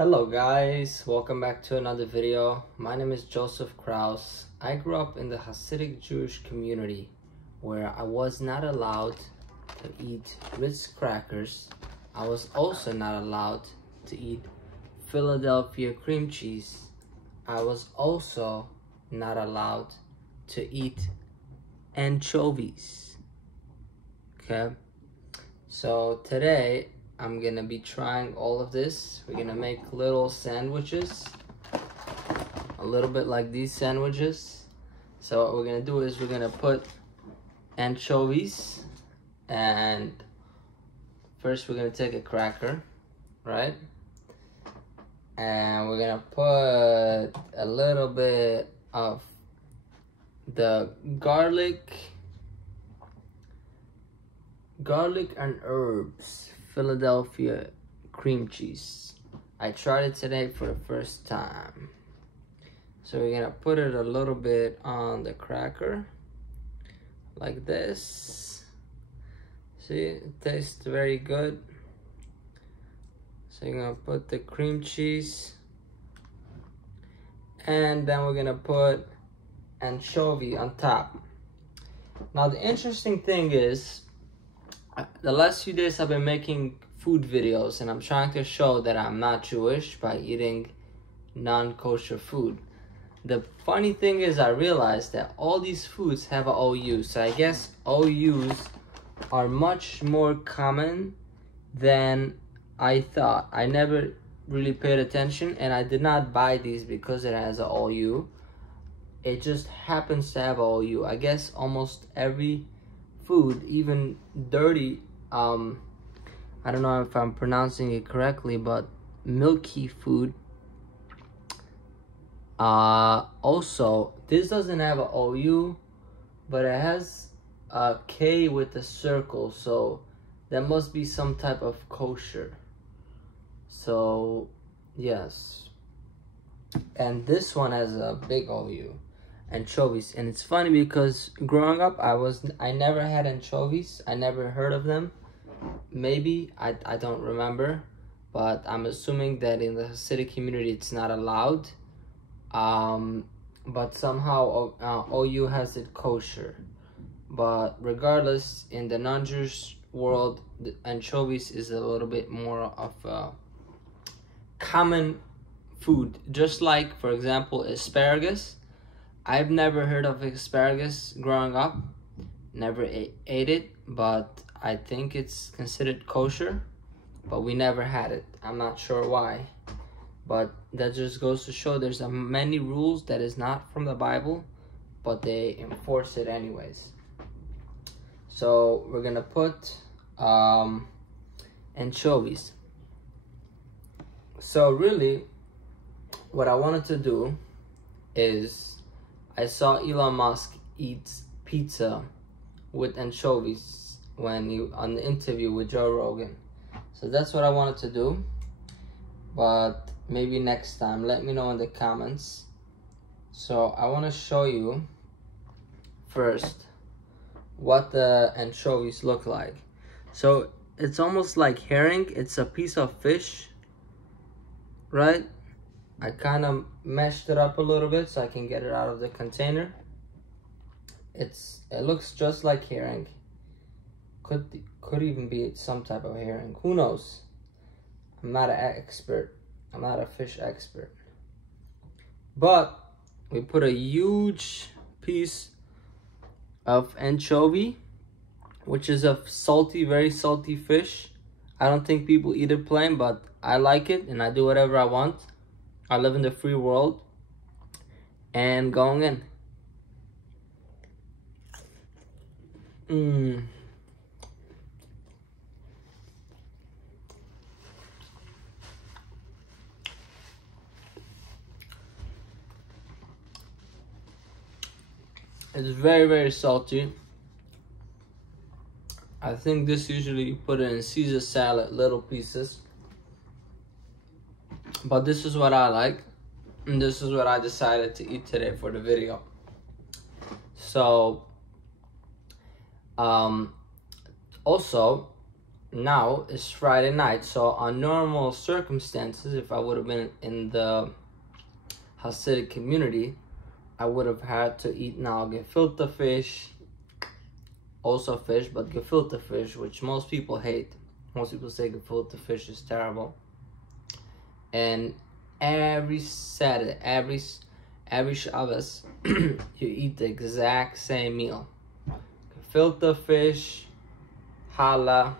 Hello guys, welcome back to another video. My name is Joseph Kraus. I grew up in the Hasidic Jewish community where I was not allowed to eat Ritz crackers. I was also not allowed to eat Philadelphia cream cheese. I was also not allowed to eat anchovies. Okay, so today I'm gonna be trying all of this. We're gonna make little sandwiches, a little bit like these sandwiches. So what we're gonna do is we're gonna put anchovies, and first we're gonna take a cracker, right? And we're gonna put a little bit of the garlic and herbs Philadelphia cream cheese. I tried it today for the first time. So we're gonna put it a little bit on the cracker like this. See, it tastes very good. So you're gonna put the cream cheese, and then we're gonna put anchovy on top. Now the interesting thing is, the last few days I've been making food videos, and I'm trying to show that I'm not Jewish by eating non-kosher food. The funny thing is, I realized that all these foods have an OU, so I guess OUs are much more common than I thought. I never really paid attention, and I did not buy these because it has an OU. It just happens to have an OU. I guess almost every food, even dirty, I don't know if I'm pronouncing it correctly, but milky food, also, this doesn't have an OU, but it has a K with a circle, so that must be some type of kosher. So yes, and this one has a big OU. Anchovies. And it's funny because growing up I never had anchovies. I never heard of them. Maybe I don't remember, but I'm assuming that in the Hasidic community it's not allowed, but somehow OU has it kosher. But regardless, in the non-Jewish world, the anchovies is a little bit more of a common food, just like, for example, asparagus. I've never heard of asparagus growing up, never ate it, but I think it's considered kosher, but we never had it. I'm not sure why, but that just goes to show there's many rules that is not from the Bible, but they enforce it anyways. So we're gonna put anchovies. So really, what I wanted to do is, I saw Elon Musk eat pizza with anchovies when he on the interview with Joe Rogan. So that's what I wanted to do. But maybe next time, let me know in the comments. So I want to show you first what the anchovies look like. So it's almost like herring. It's a piece of fish, right? I kind of meshed it up a little bit so I can get it out of the container. It looks just like herring. Could even be some type of herring. Who knows? I'm not an expert. I'm not a fish expert. But we put a huge piece of anchovy, which is a salty, very salty fish. I don't think people eat it plain, but I like it and I do whatever I want. I live in the free world, and going in. It's very, very salty. I think this usually you put it in Caesar salad, little pieces. But this is what I like, and this is what I decided to eat today for the video. So, also, now it's Friday night, so on normal circumstances, if I would have been in the Hasidic community, I would have had to eat now gefilte fish, also fish, but gefilte fish, which most people hate. Most people say gefilte fish is terrible. And every Saturday, every Shabbos, you eat the exact same meal. Gefilte fish, challah,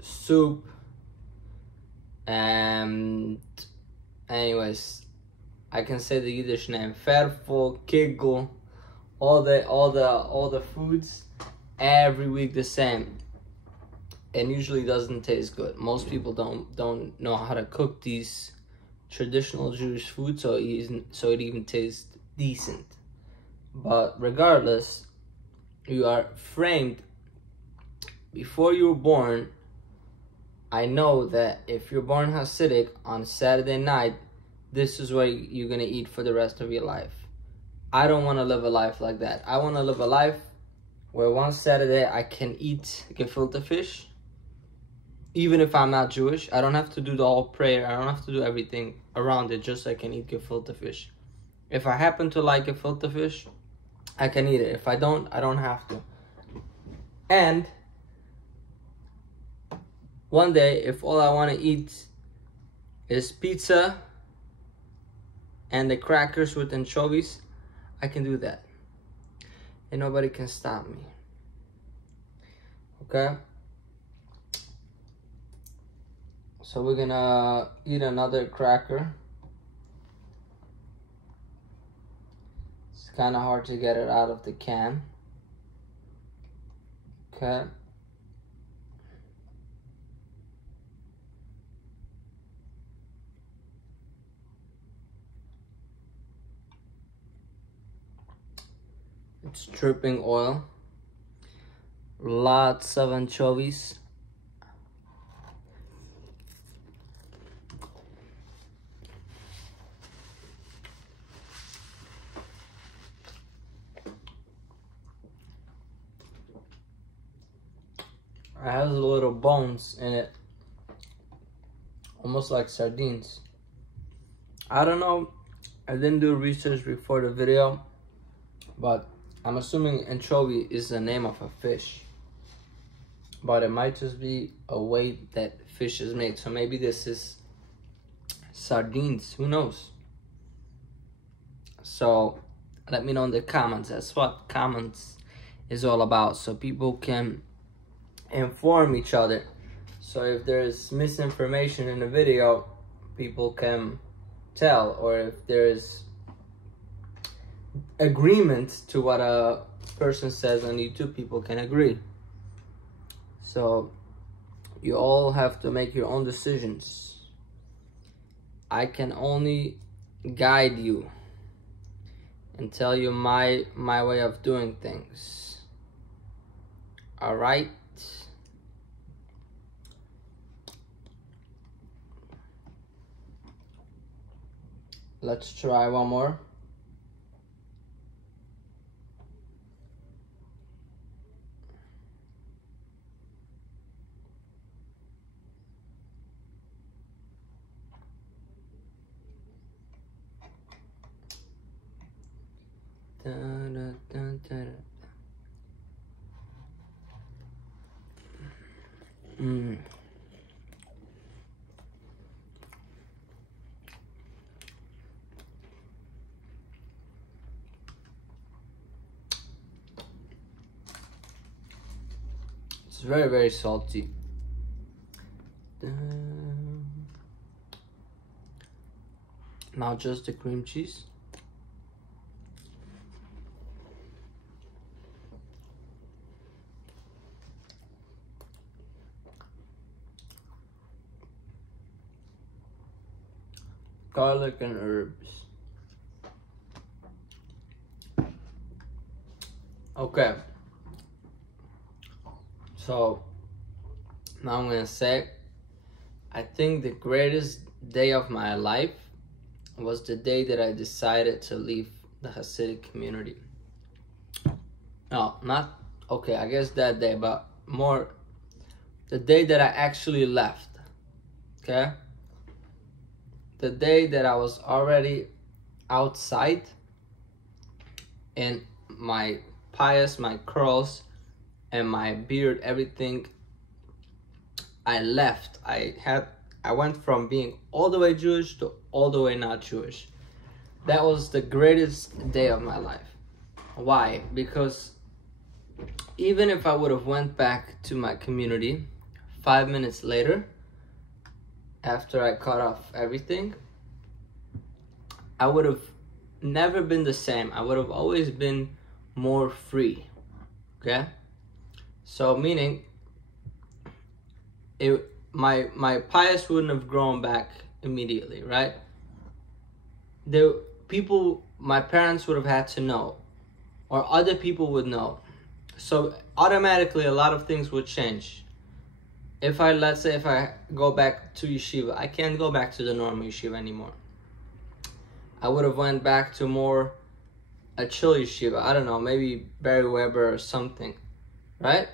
soup, and anyways, I can say the Yiddish name, ferfel, kigel, all the foods every week the same, and usually doesn't taste good. Most people don't know how to cook these traditional Jewish foods, so it even tastes decent. But regardless, you are framed before you were born. I know that if you're born Hasidic on Saturday night, this is what you're gonna eat for the rest of your life. I don't want to live a life like that. I want to live a life where one Saturday I can eat gefilte fish, even if I'm not Jewish. I don't have to do the whole prayer. I don't have to do everything around it, just so I can eat gefilte fish. If I happen to like gefilte fish, I can eat it. If I don't have to. And one day, if all I want to eat is pizza and the crackers with anchovies, I can do that. And nobody can stop me. Okay? So we're gonna eat another cracker. It's kind of hard to get it out of the can. Okay. It's dripping oil. Lots of anchovies. It has little bones in it, almost like sardines. I don't know, I didn't do research before the video, but I'm assuming anchovy is the name of a fish, but it might just be a way that fish is made. So maybe this is sardines, who knows? So let me know in the comments. That's what comments is all about, so people can inform each other. So if there's misinformation in the video, people can tell, or if there's agreement to what a person says on YouTube, people can agree. So you all have to make your own decisions. I can only guide you and tell you my way of doing things. All right? Let's try one more. Da, da, da, da, da. It's very, very salty. Now just the cream cheese. Garlic and herbs. Okay. So now I'm gonna say, I think the greatest day of my life was the day that I decided to leave the Hasidic community. No, not okay, I guess that day, but more the day that I actually left, okay? The day that I was already outside and my pious, my curls, and my beard, everything, I left. I went from being all the way Jewish to all the way not Jewish. That was the greatest day of my life. Why? Because even if I would have went back to my community 5 minutes later, after I cut off everything, I would have never been the same. I would have always been more free. Okay? So meaning my pious wouldn't have grown back immediately, right? The people, my parents would have had to know, or other people would know. So automatically a lot of things would change. Let's say if I go back to yeshiva, I can't go back to the normal yeshiva anymore. I would have went back to more a chill yeshiva. I don't know, maybe Barry Weber or something, right?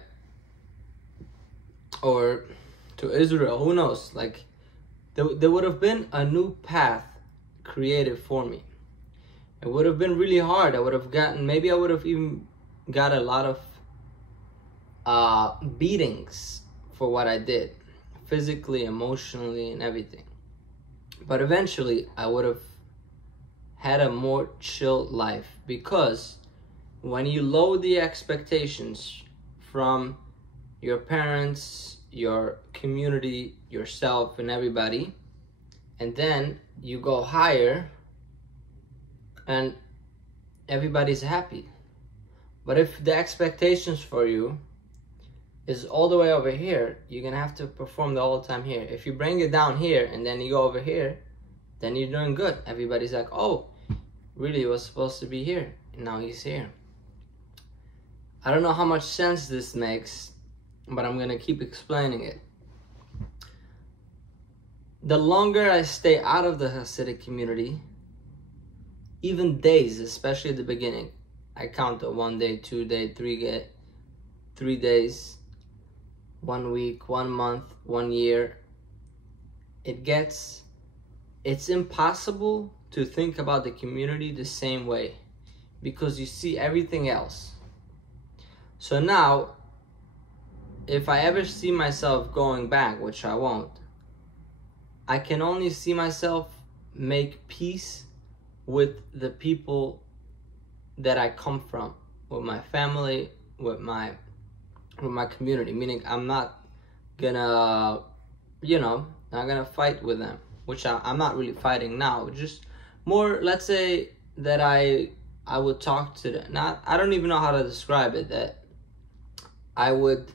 Or to Israel, who knows? Like, there would have been a new path created for me. It would have been really hard. I would have even got a lot of beatings for what I did, physically, emotionally, and everything. But eventually, I would have had a more chill life, because when you lower the expectations from your parents, your community, yourself, and everybody, and then you go higher and everybody's happy. But if the expectations for you is all the way over here, you're gonna have to perform the whole time here. If you bring it down here and then you go over here, then you're doing good. Everybody's like, oh, really, it was supposed to be here, and now he's here. I don't know how much sense this makes, but I'm gonna keep explaining it. The longer I stay out of the Hasidic community, even days, especially at the beginning, I count the 1 day, 2 day, 3 days, 1 week, 1 month, 1 year. It's impossible to think about the community the same way, because you see everything else. So now, if I ever see myself going back, which I won't, I can only see myself make peace with the people that I come from, with my family, with my community. Meaning I'm not gonna, not gonna fight with them, which I'm not really fighting now. Just more, let's say that I would talk to them. I don't even know how to describe it, that I would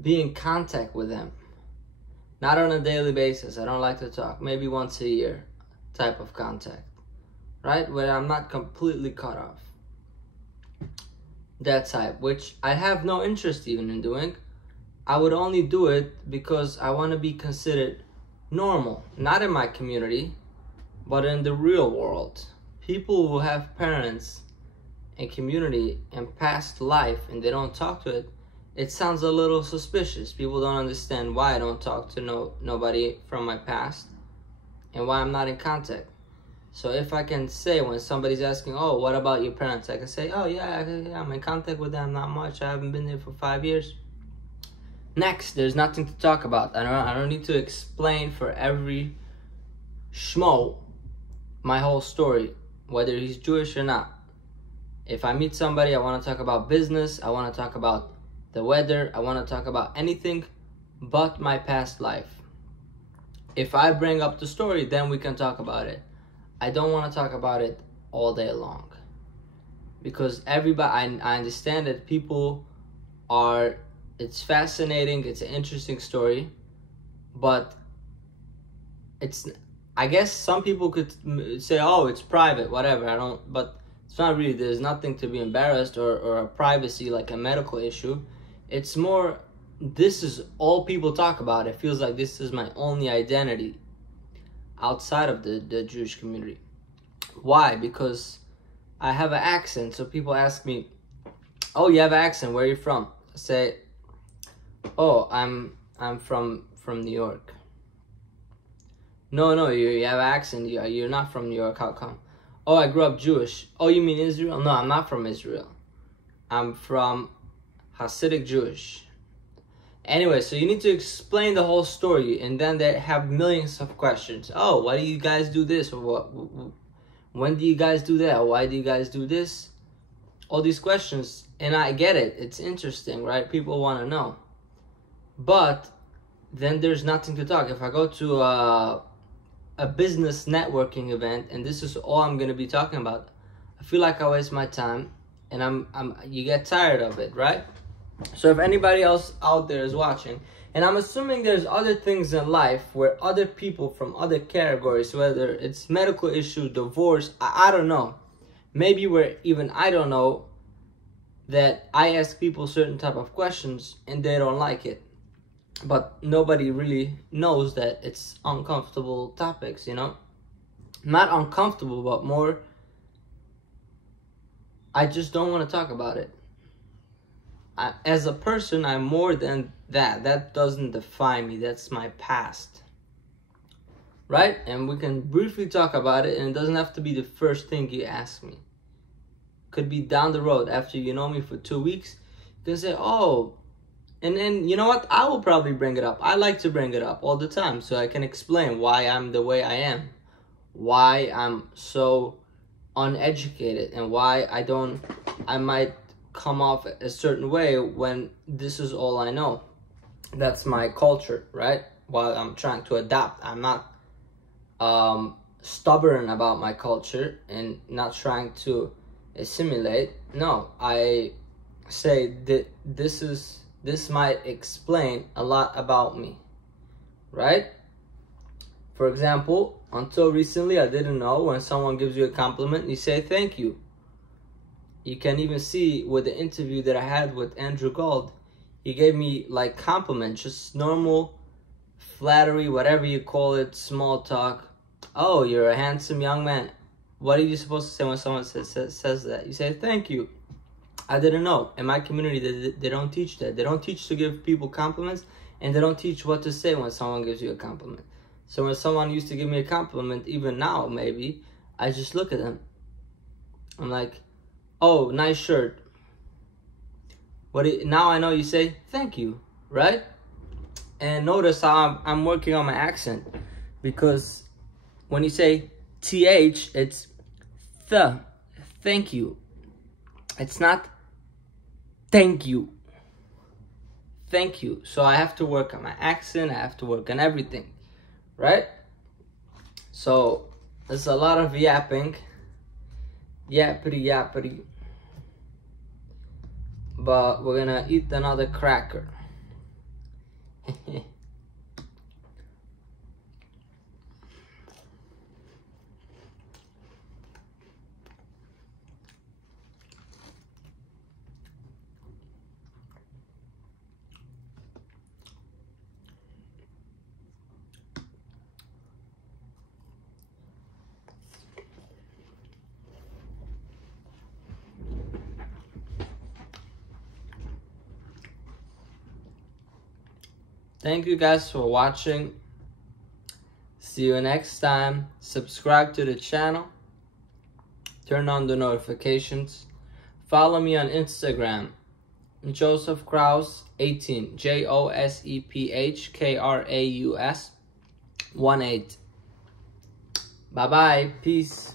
be in contact with them. Not on a daily basis. I don't like to talk. Maybe once a year type of contact. Right? Where I'm not completely cut off. That type, which I have no interest even in doing. I would only do it because I want to be considered normal. Not in my community, but in the real world. People who have parents and community and past life and they don't talk to it, it sounds a little suspicious. People don't understand why I don't talk to nobody from my past and why I'm not in contact. So if I can say, when somebody's asking, oh, what about your parents? I can say, oh yeah, I'm in contact with them, not much. I haven't been there for 5 years. Next, there's nothing to talk about. I don't need to explain for every schmo my whole story, whether he's Jewish or not. If I meet somebody, I want to talk about business, I want to talk about the weather, I want to talk about anything but my past life. If I bring up the story, then we can talk about it. I don't want to talk about it all day long, because everybody, I understand that people are, it's fascinating, it's an interesting story, but I guess some people could say, oh, it's private, whatever, but it's not really. There's nothing to be embarrassed or a privacy like a medical issue. It's more, this is all people talk about. It feels like this is my only identity outside of the Jewish community. Why? Because I have an accent, so people ask me, Oh, you have an accent. Where are you from? Say, oh, I'm from New York. No, you have an accent. You're not from New York. How come? Oh, I grew up Jewish. Oh, you mean Israel? No, I'm not from Israel. I'm from Hasidic Jewish. Anyway, so you need to explain the whole story, and then they have millions of questions. Oh, why do you guys do this? Or what? When do you guys do that? Why do you guys do this? All these questions, and I get it. It's interesting, right? People want to know. But then there's nothing to talk. If I go to a business networking event, and this is all I'm going to be talking about, I feel like I waste my time, and you get tired of it, right? So if anybody else out there is watching, and I'm assuming there's other things in life where other people from other categories, whether it's medical issues, divorce, I don't know, maybe where even I don't know, that I ask people certain type of questions and they don't like it. But nobody really knows that it's uncomfortable topics, you know? Not uncomfortable, but more, I just don't want to talk about it. As a person, I'm more than that. That doesn't define me. That's my past. Right? And we can briefly talk about it, and it doesn't have to be the first thing you ask me. Could be down the road after you know me for 2 weeks. You can say, oh, and then, you know what? I will probably bring it up. I like to bring it up all the time so I can explain why I'm the way I am. Why I'm so uneducated, and why I might come off a certain way when this is all I know. That's my culture, right? While I'm trying to adapt, I'm not stubborn about my culture and not trying to assimilate. No, I say that this might explain a lot about me, right? For example, until recently, I didn't know when someone gives you a compliment, you say thank you. You can even see with the interview that I had with Andrew Gold, he gave me like compliment, just normal flattery, whatever you call it, small talk. Oh, you're a handsome young man. What are you supposed to say when someone says that? You say thank you. I didn't know. In my community, they don't teach that. They don't teach to give people compliments, and they don't teach what to say when someone gives you a compliment. So when someone used to give me a compliment, even now maybe, I just look at them. I'm like, oh, nice shirt. Now I know you say thank you, right? And notice how I'm working on my accent, because when you say th, it's thank you. It's not thank you. Thank you. So I have to work on my accent. I have to work on everything, right? So there's a lot of yapping. Yappity. But we're gonna eat another cracker. Thank you guys for watching. See you next time. Subscribe to the channel. Turn on the notifications. Follow me on Instagram. Joseph Kraus 18. JOSEPHKRAUS 18. Bye bye. Peace.